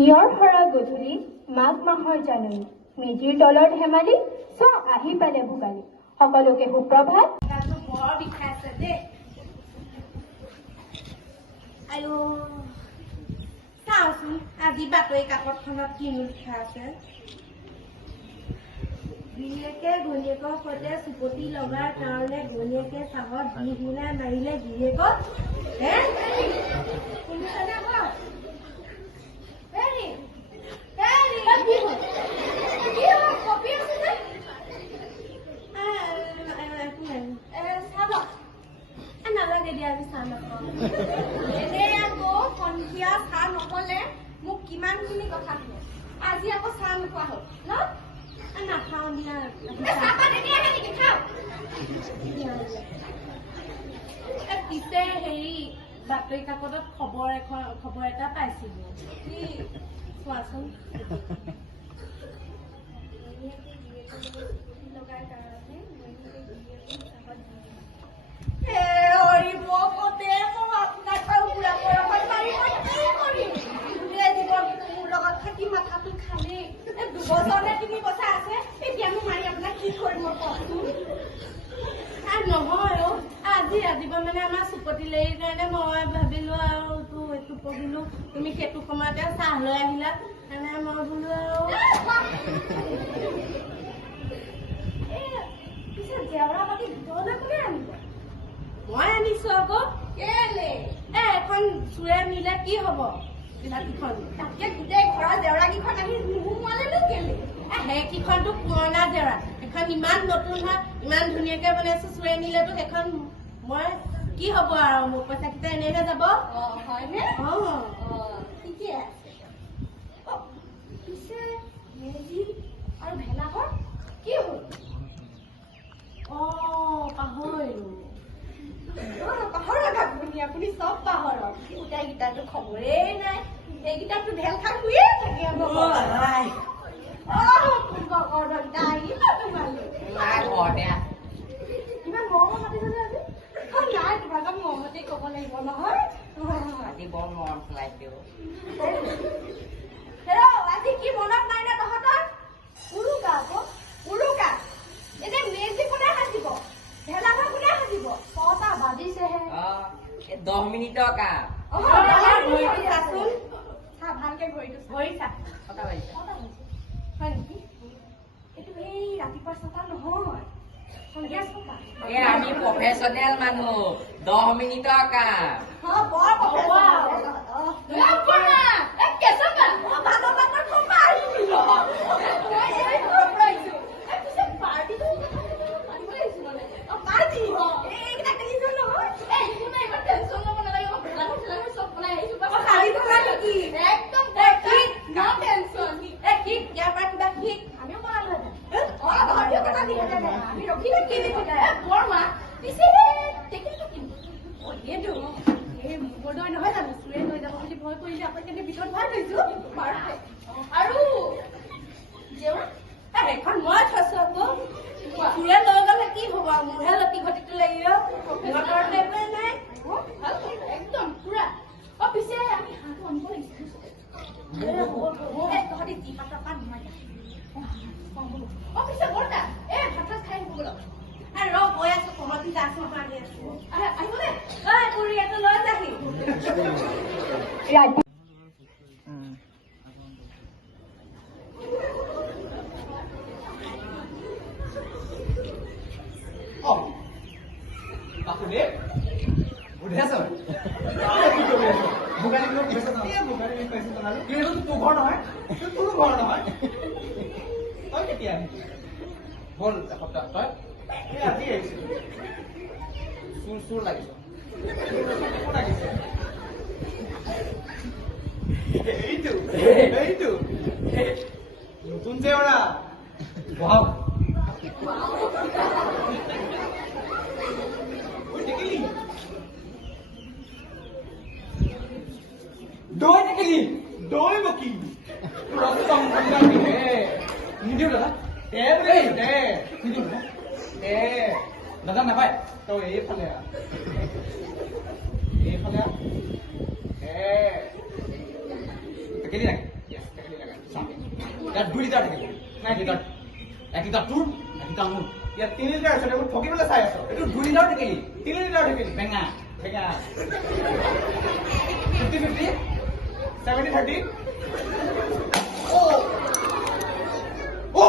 নিয়ৰ হৰা গধূলি মাঘ মাহৰ জাননী মেজিৰ তলৰ ধেমালি আহি পালে ভোগালী সকলোকে সুপ্ৰভাত বৰ বিষাইছে দেই আইও চাওচোন আজি বাতৰি কাকতখনত কিনো লিখা আছে গিৰিয়েকে ঘৈণীয়েকৰ সৈতে চুপতি লগাৰ কাৰণে ঘৈণীয়েকে চাহত বিষ মিলাই মাৰিলে গিৰিয়েকক শুনিছানে বাৰু? নালাগে দিয়া আজি চাহ নাখাওঁ এনেই আকৌ সন্ধিয়া চাহ নহলে মোক কিমানখিনি কথা শুনে আজি আকৌ চাহ নোখোৱা হ'ল ন নাখাওঁ দিয়া পিছে হেৰি বাতৰি কাকতত খবৰ এটা পাইছিলো কি চোৱাচোন লগাৰ কাৰণে থাকি মাথাটো খালি 2 বছৰ নে 3 বছৰ আছে এতিয়া মই মাৰি আপোনাক কি কৰিম নহয় আজি ৰাতিপুৱা মানে আমাৰ চুপতি লেৰিৰ কাৰণে মই ভাবিলো আৰু এইটো পঢ়িলো তুমি সেইটো সময়তে চাহ লৈ আহিলা মানে মই বোলো আৰু পিছে জেওৰা পাতি ভিতৰলৈ কোনে আনিব মই আনিছো আকৌ কেলে এখন চুৰে নিলে কি হব তাতকে গোটেই ঘৰৰ জেওৰাকেইখন আহি নোসোমোৱালেনো কেলে সেইকেইখনতো পুৰণা জেওৰা এখন ইমান নতুন হয় ইমান ধুনীয়াকে বনাইছো চুৰে নিলেতো সেইখন মই কি হব আৰু মোৰ পইচা কেইটা এনেহে যাব হয়নে ঠিকে আছে পিছে মেজি আৰু ভেলাঘৰ কি হ'ল পাহৰিলো আপুনি চব পাহৰক গোটেইকেইটাতো খবৰেই নাই সেইকেইটাতো ঢেল খাই শুয়ে থাকে ইমান মৰম মাতিছিলে আজি নাই তোমাক মৰমতে কব লাগিব নহয় আজি বৰ মৰম চলাইছে আজি কি মনত নাই নে তহঁতৰ উৰুকা আকৌ উৰুকা এতিয়া মেজি কোনে সাজিব ভেলাঘৰ কোনে সাজিব 6টা বাজিছেহে 10 মিনিটৰ কাম ভালকে ভৰিটো কথা পাতিছা হয় নেকি এইটো এই ৰাতিপুৱা 6টা নহয় সন্ধিয়া 6টা আমি প্ৰফেচনেল মানুহ 10 মিনিটৰ কাম বৰ নহয় জানো চুৰে লৈ যাব বুলি ভয় কৰিলে আপোনাক ভিতৰত ভৰাই থৈছো আৰু সেইখন মই থৈছো আকৌ চুৰে লৈ গলে কি হব মোৰহে লতি ঘটিটো লাগিব একোৱে নাই একদম পুৰা পিছে আমি হাঁহটো আনিব লাগিছিল তহঁতি যি পাতা পা নহয় পিছে বৰ্তা ভাত চাত খাই আহিব বলক গৈ আছো কমতি যাইছো আনি আছো আহিবনে পুৰি এটা লৈ যাহি ৰাতি বাসুদেৱ বুঢ়ী আছ তোৰ ঘৰ নহয় তোৰ ঘৰ নহয় তই কেতিয়া হ'ল এসপ্তাহ তই আজি আহিছিল চুৰ চুৰ লাগিছ এইটো নতুন জেওৰা বহাওক দৈ টেকেলি দৈ বকি নিদিওঁ দাদা দাদা নাপায় তই এইফালে টেকেলি লাগে লিটাৰ থাকিব নাই লিটাৰ 1 লিটাৰ তোৰ 1 লিটাৰ মোৰ ইয়াত 3 লিটাৰ আছে দেখোন ঠকিবলৈ চাই আছ এইটো 2 লিটাৰ থাকিলি 3 লিটাৰ থাকিলি বেঙা বেঙা 50-50 70-30 ও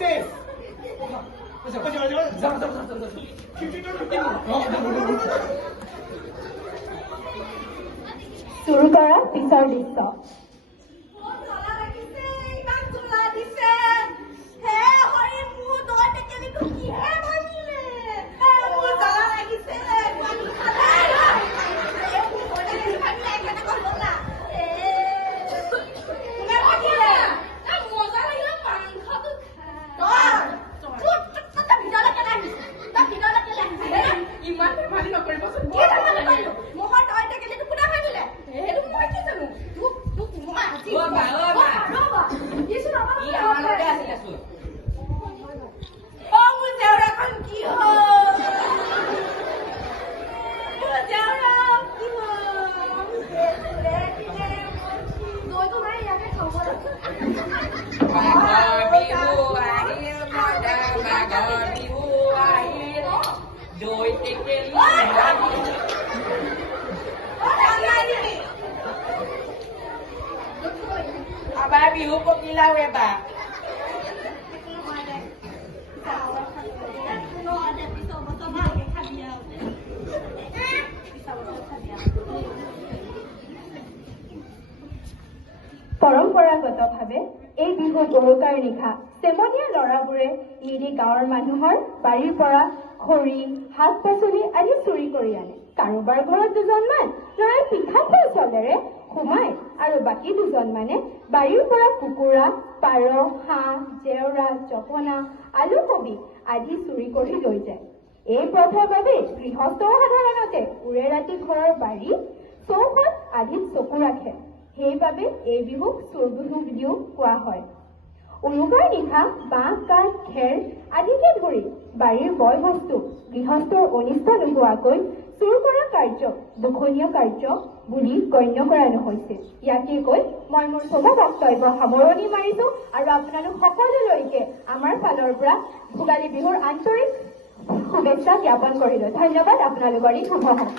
শেষ চুৰ কৰা পিছৰ দৃশ্য জ্বলা লাগিছে ইমান জ্বলা দিছে হে হৰি মোৰ দৈ টেকেলিটো কিহে ভাঙিলে হে মোৰ জ্বলা লাগিছে পানী খালে মোৰ দৈ টেকেলি ভাঙিলে এখেতে কল জ্বলা কোনে ভাঙিলে মজা লাগিলে মাংসটো ইমান ধেমালি নকৰিবচোন কি ধেমালি কৰিলো মোৰ দৈ টেকেলিটো কোনে ভাঙিলে সেইটো মই কি জানো তোক মই আজি ৰ'বা, ৰ'বা। ৰ'বা কিছু ই আমাৰ লগতে আছিলে চোন অ মোৰ জেউৰাখন কি হ'ল মোৰ জেউৰা কি হ'ল দৈটো নাই ইয়াতে খাব মাঘৰ বিহু আহিল মজা মাঘৰ বিহু আহিল দৈ টেকেলি আমাৰ বিহু পকিলাও এবাৰ পৰম্পৰাগতভাৱে এই বিহুত উৰুকাৰ নিশা চেমনীয়া ল'ৰাবোৰে মিলি গাঁৱৰ মানুহৰ বাৰীৰ পৰা খৰি শাক পাচলি আদি চুৰি কৰি আনে কাৰোবাৰ ঘৰত দুজনমান ল'ৰাই পিঠা খোৱা চলেৰে সোমাই আৰু বাকী দুজনমানে বাৰীৰ পৰা কুকুৰা পাৰ হাঁহ জেউৰা জপনা আলু কবি আদি চুৰি কৰি লৈ যায় এই প্ৰথাৰ বাবে গৃহস্থও সাধাৰণতে ওৰে ৰাতি ঘৰৰ বাৰী চৌহদ আদিত চকু ৰাখে সেইবাবে এই বিহুক চোৰ বিহু বুলিও কোৱা হয় উৰুকাৰ নিশা বাঁহ কাঠ খেৰ আদিকে ধৰি বাৰীৰ বয় বস্তু গৃহস্থৰ অনিষ্ট নোহোৱাকৈ চুৰ কৰা কাৰ্য দুখনীয় কাৰ্য বুলি গণ্য কৰা নহৈছিল ইয়াকে কৈ মই মোৰ চমু বক্তব্য সামৰণি মাৰিছো আৰু আপোনালোক সকলোলৈকে আমাৰ ফালৰ পৰা ভোগালী বিহুৰ আন্তৰিক শুভেচ্ছা জ্ঞাপন কৰিলো ধন্যবাদ আপোনালোকৰ শুভ হওক